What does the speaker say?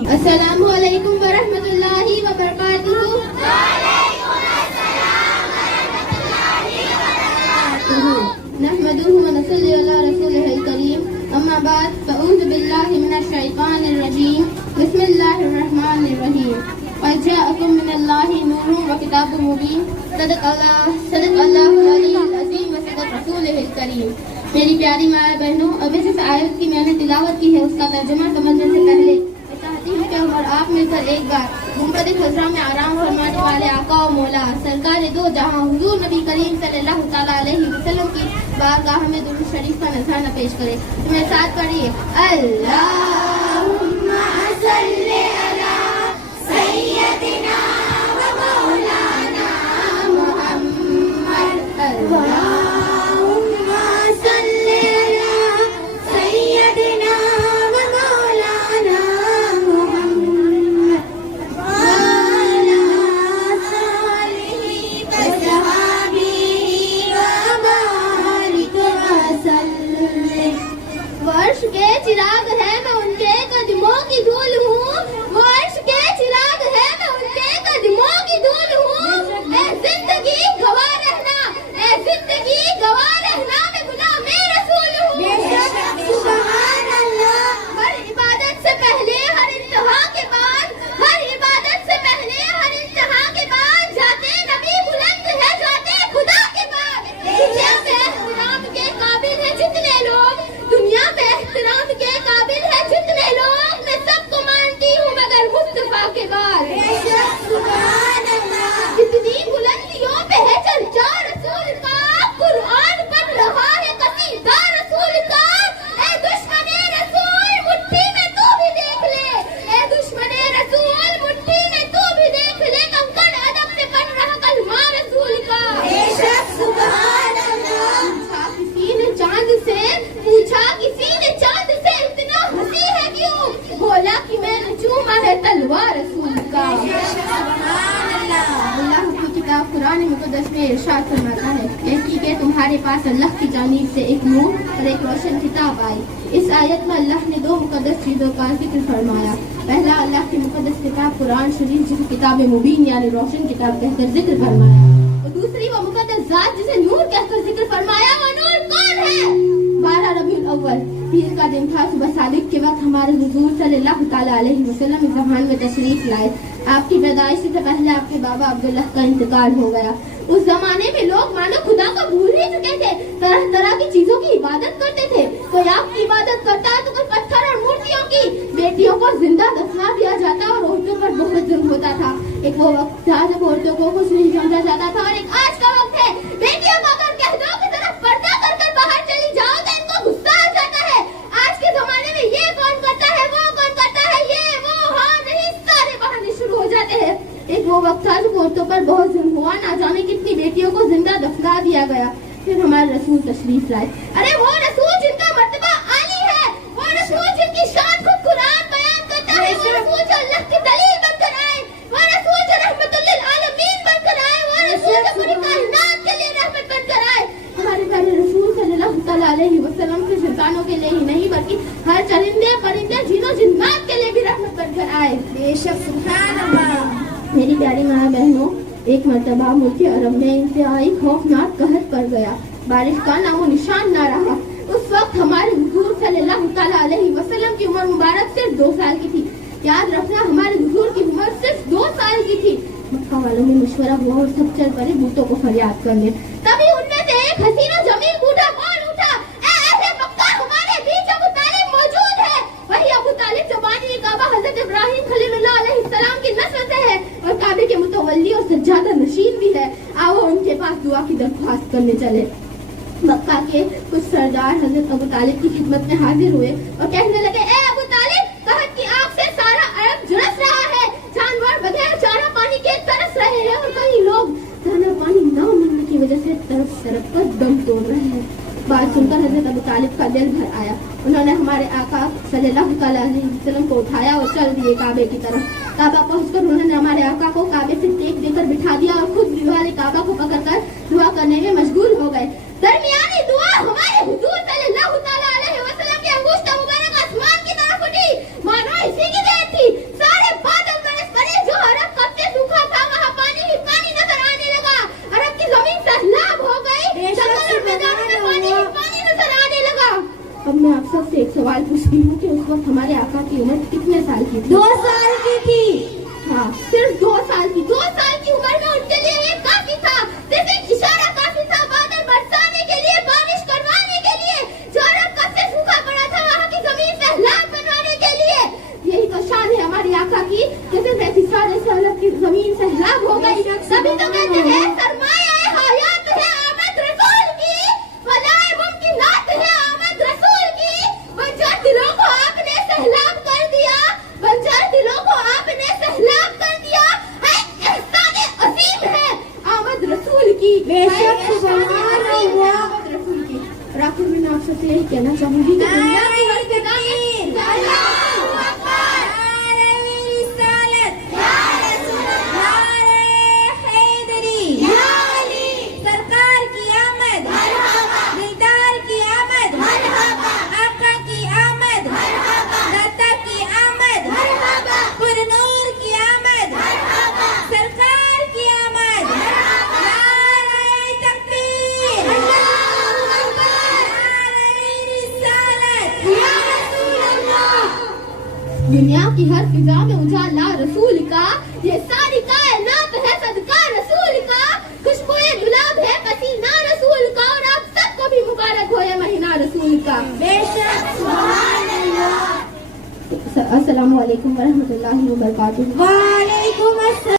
السلام علیکم ورحمۃ اللہ وبرکاتہ. نحمده ونصلي على رسوله الكريم. اما بعد فاعوذ بالله من الشیطان الرجیم. بسم اللہ الرحمن الرحیم. قد جاءکم من اللہ نور وکتاب مبین. صدق اللہ العلی العظیم وصدق رسولہ الکریم. میری پیاری ماں بہنوں، اب جس آیت کی میں نے تلاوت کی ہے اس کا ترجمہ سمجھنے سے پہلے چاہتی ہوں کہ ہم اور آپ مل کر ایک بار گنبد خضرا میں آرام فرمانے والے آقا و مولا سرکار دو جہاں حضور نبی کریم صلی اللہ تعالیٰ علیہ وسلم کی بارگاہ میں درود شریف کا نذرانہ پیش کرے. تو میرے ساتھ پڑھیے اللہم صلی علی سیدنا و مولانا محمد. اللہم صلی علی سیدنا کے چراغ ہے میں ان کے قدموں کی دھول ہوں. وہ عرش کے چراغ ہے میں ان کے قدموں کی دھول ہوں. اے زندگی گواہ رہنا، اے زندگی گواہ رہنا میں غلام رسول ہوں. سبحان اللہ. ہر عبادت سے پہلے ہر انتہا کے بعد، ہر عبادت سے پہلے ہر انتہا کے بعد جاتے نبی بلند ہے، جاتے خدا کے بعد. دنیا میں احترام کے قابل ہیں جتنے لوگ، دنیا میں احترام کے قابل ہے جتنے لوگ، میں سب کو مانتی ہوں مگر مصطفیٰ کے بعد. سبحان اللہ. کتنی بلندیوں پہ ہے چرچا رسول کا، قرآن پڑھ رہا ہے قصیدہ رسول کا. اے دشمن رسول مٹھی میں تو بھی دیکھ لے، اے دشمن رسول مٹھی میں تو بھی دیکھ لے، کنکڑ ادب سے پڑھ رہا کلمہ رسول کا. سبحان اللہ. کسی نے چاند سے پوچھا، کسی نے چاند سے اتنا ہنسی ہے کیوں؟ بولا کہ میں نے چوما ہے تلوار رسول کا. اللہ کی کتاب قرآن مقدس میں ارشاد فرماتا ہے ایسی کہ تمہارے پاس اللہ کی جانب سے ایک نور اور ایک روشن کتاب آئی. اس آیت میں اللہ نے دو مقدس چیزوں کا ذکر فرمایا. پہلا اللہ کی مقدس کتاب قرآن شریف جسے کتاب مبین یعنی روشن کتاب کہہ کر ذکر فرمایا، اور دوسری وہ مقدس ذات جسے نور کہہ کر ذکر فرمایا. وہ نور کون ہے؟ 12 ربیع الاول پیر کا دن تھا. صبح صادق کے وقت ہمارے حضور صلی اللہ تعالیٰ علیہ وسلم اس زمان میں تشریف لائے. آپ کی پیدائش سے پہلے آپ کے بابا عبداللہ کا انتقال ہو گیا. اس زمانے میں لوگ مانو خدا کو بھول ہی چکے تھے، طرح طرح کی چیزوں کی عبادت کرتے تھے. کوئی آپ کی عبادت کرتا ہے تو کوئی پتھر اور مورتیوں کی. بیٹیوں کو زندہ دفنا دیا جاتا اور عورتوں پر بہت ظلم ہوتا تھا. ایک وہ وقت تھا جب عورتوں کو کچھ نہیں سمجھا جاتا تھا، اور ایک آج کا وقت ہے بیٹیوں کو اگر کہہ دو کہ طرف پردہ کر کر باہر چلی جاؤ تو ان کو غصہ آ جاتا ہے. آج کے زمانے میں یہ کون کرتا ہے، وہ کون کرتا ہے، یہ وہ ہاں نہیں سارے بہانے شروع ہو جاتے ہیں. ایک وہ وقت تھا جب عورتوں پر بہت ظلم ہوا، نہ جانے کتنی بیٹیوں کو زندہ دفنا دیا گیا. پھر ہمارے رسول تشریف لائے. ارے وہ رسول جن کا مرتبہ عالی ہے، وہ رسول جن کی شان خود قرآن بیان کرتا ہے، وہ رسول جو اللہ کی دلیل بن کر آئے، وہ رسول جو رحمت للعالمین بن کر آئے، وہ رسول جو پوری کائنات کے لیے رحمت بن کر آئے. ہمارے پیارے رسول صلی اللہ تعالیٰ علیہ وسلم سے انسانوں کے لیے ہی نہیں بلکہ ہر چرندے پرندے جنوں جنات کے لیے بھی رحمت بن کر آئے. بے شک سبحان اللہ. میری پیاری ماں بہنوں، ایک مرتبہ ملک عرب میں انتہائی خوفناک قحط پڑ گیا. بارش کا نام و نشان نہ رہا. اس وقت ہمارے حضور صلی اللہ تعالیٰ علیہ وسلم کی عمر مبارک صرف 2 سال کی تھی. یاد رکھنا ہمارے حضور کی عمر صرف 2 سال کی تھی. مکہ والوں میں مشورہ ہوا اور سب چل پڑے بوٹوں کو فریاد کرنے. تبھی ان میں سے ایک حسین و جمیل بوڑھا بول اٹھا، اے اہل مکہ، ہمارے بیچ ابو طالب موجود ہے. وہی ابو طالب جو بانی کعبہ حضرت ابراہیم خلیل اللہ علیہ السلام کی نسل سے ہے اور کعبے کے متولی اور سجادہ نشین بھی ہے. آؤ ان کے پاس دعا کی درخواست کرنے چلے. مکہ کے کچھ سردار حضرت ابو طالب کی خدمت میں حاضر ہوئے اور کہنے لگے، اے ابو طالب، قحط کی آگ سے سارا عرب جھلس رہا ہے. جانور بغیر چارہ پانی کے ترس رہے ہیں اور کئی لوگ دانا پانی نہ ملنے کی وجہ سے تڑپ تڑپ کر دم توڑ رہے ہیں. بات سن کر حضرت ابو طالب کا دل بھر آیا. انہوں نے ہمارے آقا صلی اللہ تعالیٰ علیہ وسلم کو اٹھایا اور چل دیے کعبے کی طرف. کعبہ پہنچ کر انہوں نے ہمارے آقا کو کعبے سے ٹیک دے کر بٹھا دیا اور خود دیوار کعبہ کو پکڑ کر دعا کرنے میں مشغول ہو گئے. درمیانی دعا ہمارے حضور صلی اللہ تعالیٰ علیہ وسلم کی انگشت مبارک آسمان کی طرف اٹھی، مانو اسی کی دیر تھی. کی تھی؟ 2 سال کی تھی. ہاں صرف 2 سال کی. 2 سال کی عمر میں ان کے لیے یہ کافی تھا. صرف ایک اشارہ کافی تھا بادل برسانے کے لیے, بارش کروانے کے لیے. جو عرب کا سے سوکھا پڑا تھا وہاں کی زمین سیلاب بنوانے کے لیے. یہی تو شان ہے ہمارے آقا کی کہ صرف ایک اشارے سے عرب کی زمین سیلاب ہو گئی. تبھی تو کہتے ہیں سرمایہ حیات ہے آمد رسول کی, بلائے ممکنات ہے آمد رسول کی. بنجر دلوں کو آپ نے سیلاب کر دیا, بنجر دلوں کو آپ نے سیلاب کر دیا. احسان عظیم ہے آمد رسول کی. بے شک سبحان اللہ. آمد رسول کی. اور آخر میں آپ سے یہی کہنا چاہوں گی کہ دنیا کی ہر جگہ میں دنیا کی ہر فضا میں اجالا رسول کا. یہ ساری کائنات ہے صدقہ رسول کا. خوشبوئے گلاب ہے پسینہ رسول کا. اور آپ سب کو بھی مبارک ہو یہ مہینہ رسول کا. بے شک سبحان اللہ. السلام علیکم ورحمۃ اللہ وبرکاتہ. وعلیکم السلام.